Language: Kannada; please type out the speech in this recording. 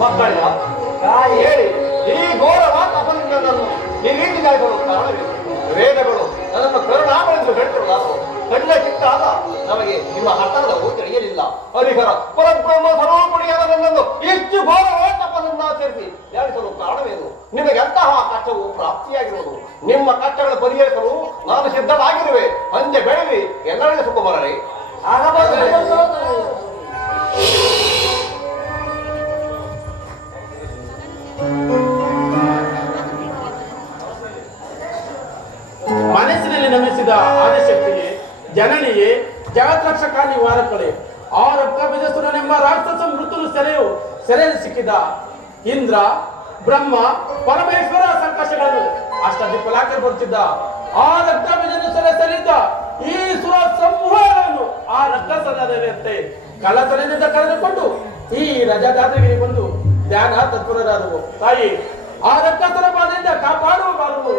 ಮಕ್ಕಳ ಹೇಳಿ ಈ ಘೋರವಾದ ಅಪನಿಂದನನ್ನು ಈ ರೀತಿ ಕಾಯ್ಕೊಳ್ಳುವ ಕಾರಣವೇನು? ವೇದಗಳು ನನ್ನನ್ನು ಕರುಣಾಮಳೆಂದು ಹೇಳ್ಕೊಳ್ಳಾರು. ಕಣ್ಣ ಚಿತ್ತಾದ ನಮಗೆ ನಿಮ್ಮ ಹಠದವು ತಿಳಿಯಲಿಲ್ಲ. ಹರಿಹರ ಪರಬ್ರಹ್ಮ ಸ್ವರೂಪಿಣಿಯಾದ ನನ್ನನ್ನು ಇಷ್ಟು ಘೋರವಾದ ಅಪನಿಂದಾಚರಿಸಿ ಧ್ಯಾನಿಸಲು ಕಾರಣವೇನು? ನಿಮಗೆ ಅಂತಹ ಕಷ್ಟವು ಪ್ರಾಪ್ತಿಯಾಗಿರುವುದು. ನಿಮ್ಮ ಕಷ್ಟಗಳನ್ನು ಪರಿಹರಿಸಲು ನಾನು ಸಿದ್ಧವಾಗಿರುವೆ. ಅಂತೆ ಬೆಳೆವಿ ಎಲ್ಲರಿಗೂ ಸುಕುಮಾರರೇ. ಮನಸ್ಸಿನಲ್ಲಿ ನಮಿಸಿದ ಆದಿಶಕ್ತಿಯೇ, ಜನನಿಯೇ, ಜಗತ್ರಕ್ಷಕ ನಿವಾರಕಳೆ, ಆ ರಕ್ತ ಬೀಜಸುರನೆಂಬ ರಾಕ್ಷಸ ಮೃತ್ಯುನು ಸೆರೆಯಲ್ಲಿ ಸಿಕ್ಕಿದ ಇಂದ್ರ, ಬ್ರಹ್ಮ, ಪರಮೇಶ್ವರ ಸಂಕಷ್ಟಗಳನ್ನು ಅಷ್ಟದಿಪ್ಪಲಾಕೆ ಬರುತ್ತಿದ್ದ ಆ ರಕ್ತ ಬೀಜನ ಸೆರೆಸಲಿದ್ದ ಈ ಸುರ ಸಮೂಹವನ್ನು ಆ ರಕ್ತಸದಂತೆ ಕಳ್ಳತನದಿಂದ ಕಳೆದುಕೊಂಡು ಈ ರಜಾದಾದ್ರಿಗೆ ಬಂದು ಧ್ಯಾನ ತತ್ಪರರಾದವು. ತಾಯಿ, ಆ ರಕ್ತಸರ ಬಾಧೆಯಿಂದ ಕಾಪಾಡುವ ಬಾರವು